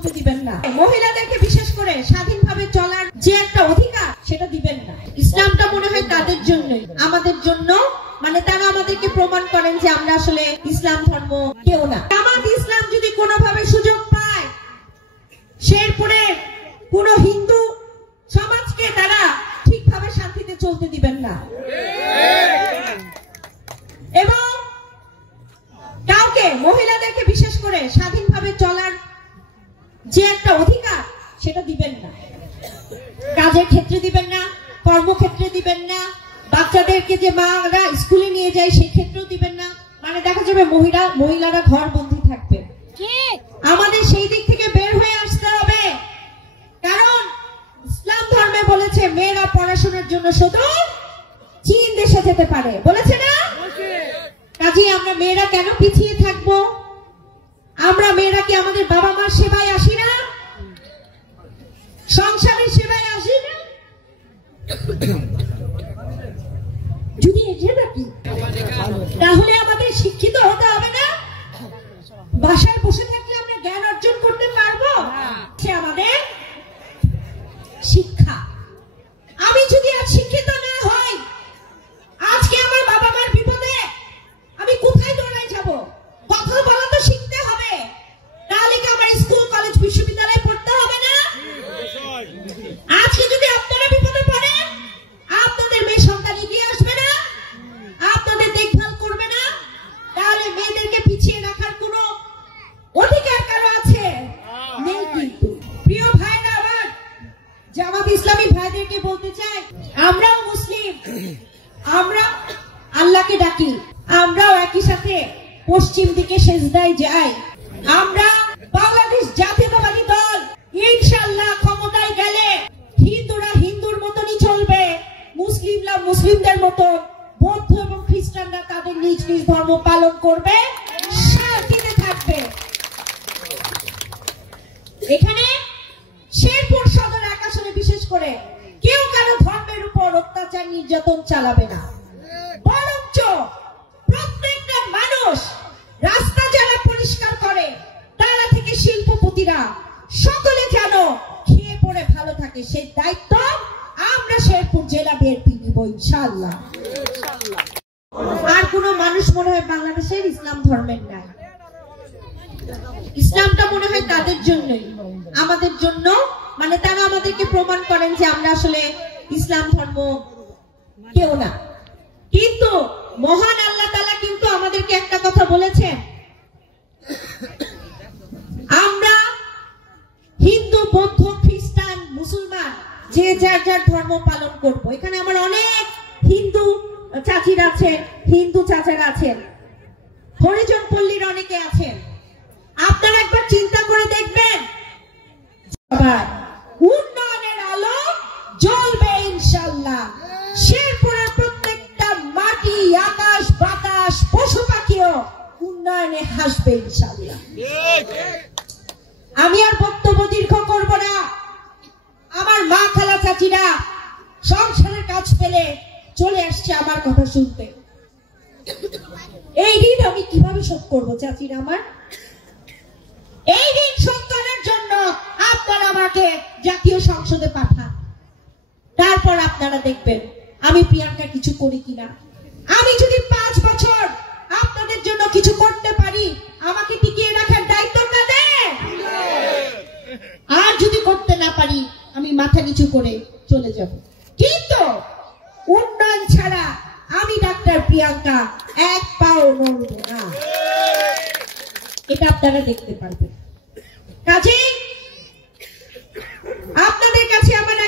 চলতে দিবেন না। মহিলাদেরকে বিশেষ করে স্বাধীনভাবে চলার যে একটা অধিকার সেটা দিবেন না। ইসলামটা মনে হয় তাদের জন্যই, আমাদের জন্য, মানে তারা আমাদেরকে প্রমাণ করেন যে আমরা আসলে ইসলাম ধর্ম কেউ না। জামাত ইসলাম যদি কোনোভাবে সুযোগ পায়, শেরপুরে কোন হিন্দু সমাজকে তারা ঠিকভাবে শান্তিতে চলতে দিবেন না এবং কাউকে, মহিলাদেরকে বিশেষ করে স্বাধীনভাবে চলার যে একটা অধিকার সেটা দিবেন না। কাজের ক্ষেত্রে দিবেন না, কর্মক্ষেত্রে দিবেন না, বাচ্চাদেরকে যে মারা স্কুলে নিয়ে যায় সেক্ষেত্রেও দিবেন না। মানে দেখা যাবে মহিলারা ঘর বন্দী থাকবে। আমাদের সেই দিক থেকে বের হয়ে আসতে হবে, কারণ ইসলাম ধর্মে বলেছে মেয়েরা পড়াশোনার জন্য শুধু চীন দেশে যেতে পারে, বলেছে না? কাজেই আমরা মেয়েরা কেন পিছিয়ে থাকবো? আমরা মেয়েরা কি আমাদের বাবা মার সেবায় আসি না? সংসারের সেবায় আসি না? যদি এটা নাকি, তাহলে আমাদের শিক্ষিত হতে হবে না? বাসায় বসে থাকলে আমরা জ্ঞান অর্জন করতে পারবো? সে আমাদের শিক্ষা। আমি যদি আজ শিক্ষিত না হই, আজকে আমার বাবা মার বিপদে আমি কোথায় দৌড়ায় যাব? কথা বলা তো শিখতে হবে, তাহলে কি আমার স্কুল কলেজ বিশ্ববিদ্যালয়ে পড়তে হবে না? আজকে যদি আপনারা বিপদে পড়েন, আপনাদের মেয়ে সন্তান এগিয়ে আসবে না, আপনাদের দেখভাল করবে না, তাহলে মেয়েদেরকে পিছিয়ে রাখার কোনো অধিকার কারো আছে? নেই। কিন্তু প্রিয় ভাইরা, আবার জামাত ইসলামী ভাইদেরকে বলতে চাই, আমরাও মুসলিম, আমরা আল্লাহকে ডাকি, আমরাও একই সাথে পশ্চিম দিকে সেজদায় যাই। আমরা বাংলাদেশ জাতীয়তাবাদী দল ইনশাআল্লাহ ক্ষমতায় গেলে হিন্দুরা হিন্দুর মতনই চলবে, মুসলিমরা মুসলিমদের মতো, বৌদ্ধ এবং খ্রিস্টানরা তাদের নিজ নিজ ধর্ম পালন করবে, শান্তিতে থাকবে। এখানে শেরপুর সদর এক আসনে বিশেষ করে কেউ কারো ধর্মের উপর অত্যাচার নির্যাতন চালাবে না, বরঞ্চ প্রত্যেকটা মানুষ রাস্তা যারা পরিষ্কার করে তারা থেকে শিল্পপতিরা সকলে যেন খেয়ে পড়ে ভালো থাকে, সেই দায়িত্ব আমরা শেরপুর জেলা বিএনপি নিব ইনশাআল্লাহ। আর কোন মানুষ মনে হয় বাংলাদেশের ইসলাম ধর্মের নাই। ইসলামটা মনে হয় তাদের জন্যই, আমাদের জন্য, মানে তারা আমাদেরকে প্রমাণ করেন যে আমরা আসলে ইসলাম ধর্ম কেউ না। কিন্তু মহান আল্লাহ তাআলা কিন্তু আমাদেরকে একটা কথা বলেছেন, আমরা হিন্দু, বৌদ্ধ, খ্রিস্টান, মুসলমান যে যার যার ধর্ম পালন করব। এখানে আমার অনেক হিন্দু চাচিরা আছেন, হিন্দু চাচারা আছেন, হরিজন পল্লীর অনেকে আছেন। আপনারা একবার চিন্তা করে দেখবেন, উন্নয়নের আলো জ্বলবে ইনশাআল্লাহ। শেরপুরের প্রত্যেকটা মাটি, আকাশ, বাতাস, পশু পাখিও উন্নয়নে হাসবে ইনশাআল্লাহ। আমি আর বক্তব্য দীর্ঘ করব না। আমার মা, খালা, চাচিরা সংসারের কাজ ফেলে চলে আসছে আমার কথা শুনতে। এই দিন আমি কিভাবে শোধ করবো চাচিরা আমার? এই দিন শোধ করার জন্য আপনারা আমাকে জাতীয় সংসদে পাঠান, তারপর আপনারা দেখবেন আমি প্রিয়াঙ্কা কিছু করি কিনা। আমি যদি 5 বছর আপনাদের জন্য কিছু করতে পারি, আমাকে টিকিয়ে রাখার দায়িত্ব কাদের? আর যদি করতে না পারি, আমি মাথা নিচু করে চলে যাব। কিন্তু উন্নয়ন ছাড়া আমি ডাক্তার প্রিয়াঙ্কা এক পাও নড়ব না, এটা আপনারা দেখতে পারবেন। কাজেই আপনাদের কাছে আমার